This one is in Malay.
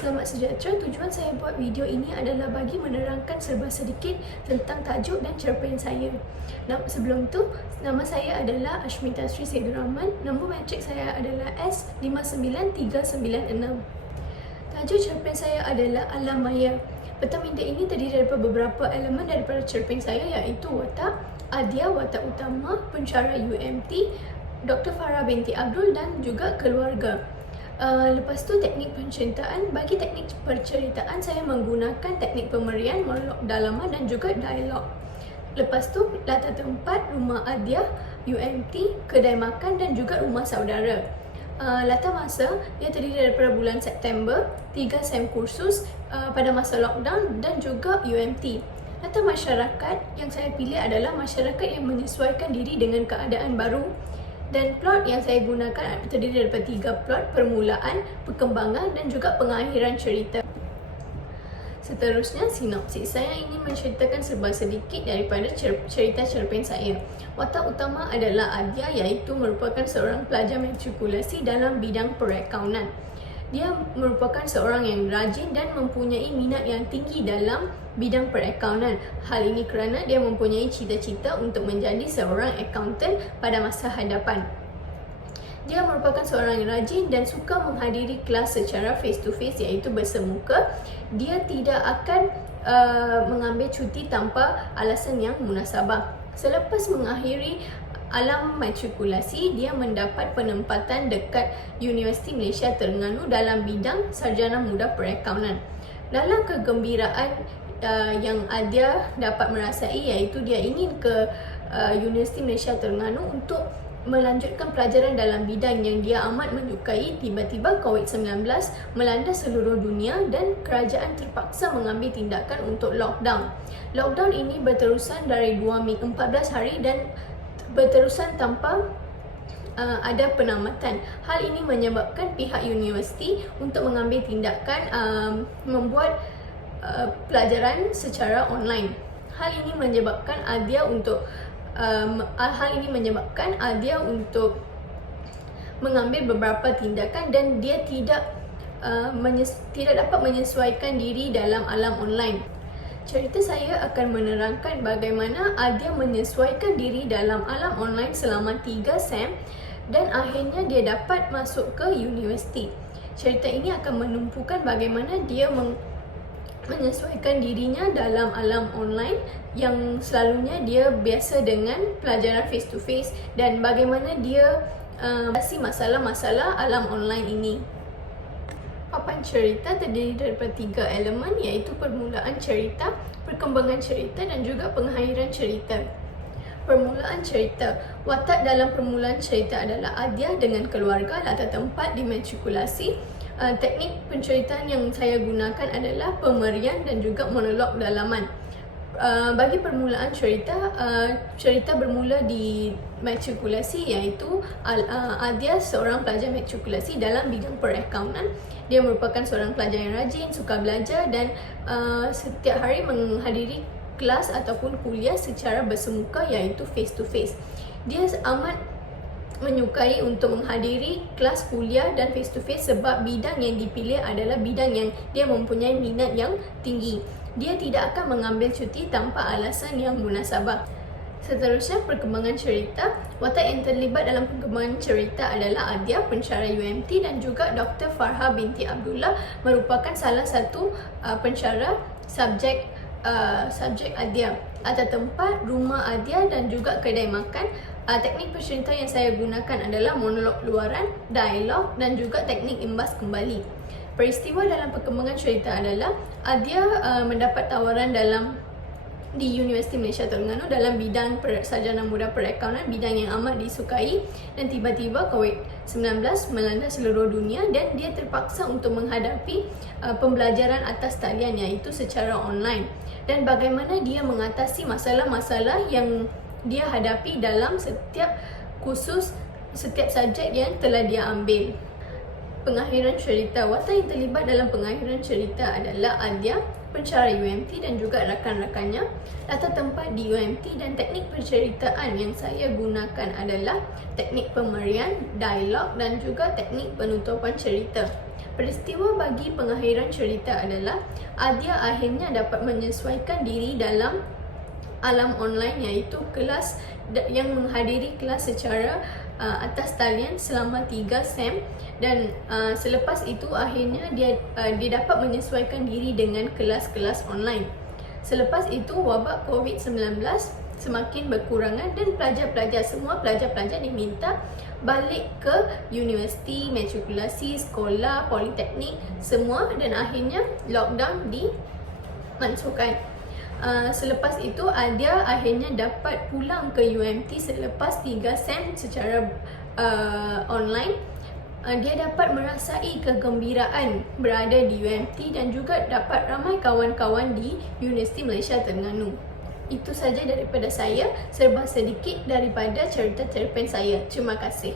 Selamat sejahtera, tujuan saya buat video ini adalah bagi menerangkan serba sedikit tentang tajuk dan cerpen saya. Sebelum tu, nama saya adalah Ashmita Sri Saidur Rahman. Nombor matrik saya adalah S59396. Tajuk cerpen saya adalah Alam Maya. Peta minda ini terdiri daripada beberapa elemen daripada cerpen saya, iaitu watak, Adia watak utama, pencara UMT, Dr. Farah binti Abdul dan juga keluarga. Lepas tu teknik penceritaan. Bagi teknik perceritaan saya menggunakan teknik pemerian, monolog dalaman dan juga dialog. Lepas tu latar tempat rumah Adia, UMT, kedai makan dan juga rumah saudara. Latar masa dia terdiri daripada bulan September, 3 sem kursus pada masa lockdown dan juga UMT. Latar masyarakat yang saya pilih adalah masyarakat yang menyesuaikan diri dengan keadaan baru. Dan plot yang saya gunakan terdiri daripada 3 plot: permulaan, perkembangan dan juga pengakhiran cerita. Seterusnya, sinopsis. Saya ingin menceritakan serba sedikit daripada cerita cerpen saya. Watak utama adalah Adia, iaitu merupakan seorang pelajar matrikulasi dalam bidang perakaunan. Dia merupakan seorang yang rajin dan mempunyai minat yang tinggi dalam bidang perakaunan. Hal ini kerana dia mempunyai cita-cita untuk menjadi seorang accountant pada masa hadapan. Dia merupakan seorang yang rajin dan suka menghadiri kelas secara face to face, iaitu bersemuka. Dia tidak akan mengambil cuti tanpa alasan yang munasabah. Selepas mengakhiri alam matrikulasi, dia mendapat penempatan dekat Universiti Malaysia Terengganu dalam bidang sarjana muda perakaunan. Dalam kegembiraan yang Adia dapat merasai, iaitu dia ingin ke Universiti Malaysia Terengganu untuk melanjutkan pelajaran dalam bidang yang dia amat menyukai. Tiba-tiba COVID-19 melanda seluruh dunia dan kerajaan terpaksa mengambil tindakan untuk lockdown. Lockdown ini berterusan dari 2 minggu 14 hari dan berterusan tanpa ada penamatan. Hal ini menyebabkan pihak universiti untuk mengambil tindakan membuat pelajaran secara online. Hal ini menyebabkan Adia untuk mengambil beberapa tindakan dan dia tidak dapat menyesuaikan diri dalam alam online. Cerita saya akan menerangkan bagaimana Adia menyesuaikan diri dalam alam online selama 3 sem dan akhirnya dia dapat masuk ke universiti. Cerita ini akan menumpukan bagaimana dia menyesuaikan dirinya dalam alam online yang selalunya dia biasa dengan pelajaran face to face dan bagaimana dia atasi masalah-masalah alam online ini. Papan cerita terdiri daripada 3 elemen, iaitu permulaan cerita, perkembangan cerita dan juga pengakhiran cerita. Permulaan cerita. Watak dalam permulaan cerita adalah Adia dengan keluarga. Latar tempat di matrikulasi. Teknik penceritaan yang saya gunakan adalah pemerian dan juga monolog dalaman. Bagi permulaan cerita, cerita bermula di matrikulasi, iaitu Adia seorang pelajar matrikulasi dalam bidang perakaunan. Dia merupakan seorang pelajar yang rajin, suka belajar dan setiap hari menghadiri kelas ataupun kuliah secara bersemuka, iaitu face to face. Dia amat menyukai untuk menghadiri kelas kuliah dan face to face sebab bidang yang dipilih adalah bidang yang dia mempunyai minat yang tinggi. Dia tidak akan mengambil cuti tanpa alasan yang munasabah. Seterusnya, perkembangan cerita. Watak yang terlibat dalam perkembangan cerita adalah Adia, pencara UMT dan juga Dr. Farah binti Abdullah merupakan salah satu pencara subjek Adia. Atas tempat, rumah Adia dan juga kedai makan. Teknik penceritaan yang saya gunakan adalah monolog luaran, dialog dan juga teknik imbas kembali. Peristiwa dalam perkembangan cerita adalah Adia mendapat tawaran di Universiti Malaysia Terengganu dalam bidang sarjana muda perakaunan, bidang yang amat disukai, dan tiba-tiba COVID-19 melanda seluruh dunia dan dia terpaksa untuk menghadapi pembelajaran atas talian, iaitu secara online, dan bagaimana dia mengatasi masalah-masalah yang dia hadapi dalam setiap kursus, setiap subjek yang telah dia ambil. Pengakhiran cerita. Watak yang terlibat dalam pengakhiran cerita adalah Adia, pencara UMT dan juga rakan-rakannya. Latar tempat di UMT dan teknik penceritaan yang saya gunakan adalah teknik pemerian, dialog dan juga teknik penutupan cerita. Peristiwa bagi pengakhiran cerita adalah Adia akhirnya dapat menyesuaikan diri dalam alam online, iaitu kelas yang menghadiri kelas secara atas talian selama 3 sem, dan selepas itu akhirnya dia dapat menyesuaikan diri dengan kelas-kelas online. Selepas itu wabak COVID-19 semakin berkurangan dan semua pelajar-pelajar diminta balik ke universiti, matrikulasi, sekolah, politeknik semua, dan akhirnya lockdown dimansuhkan. Selepas itu Adia akhirnya dapat pulang ke UMT selepas 3 sem secara online. Dia dapat merasai kegembiraan berada di UMT dan juga dapat ramai kawan-kawan di Universiti Malaysia Terengganu. Itu saja daripada saya, serba sedikit daripada cerita cerpen saya. Terima kasih.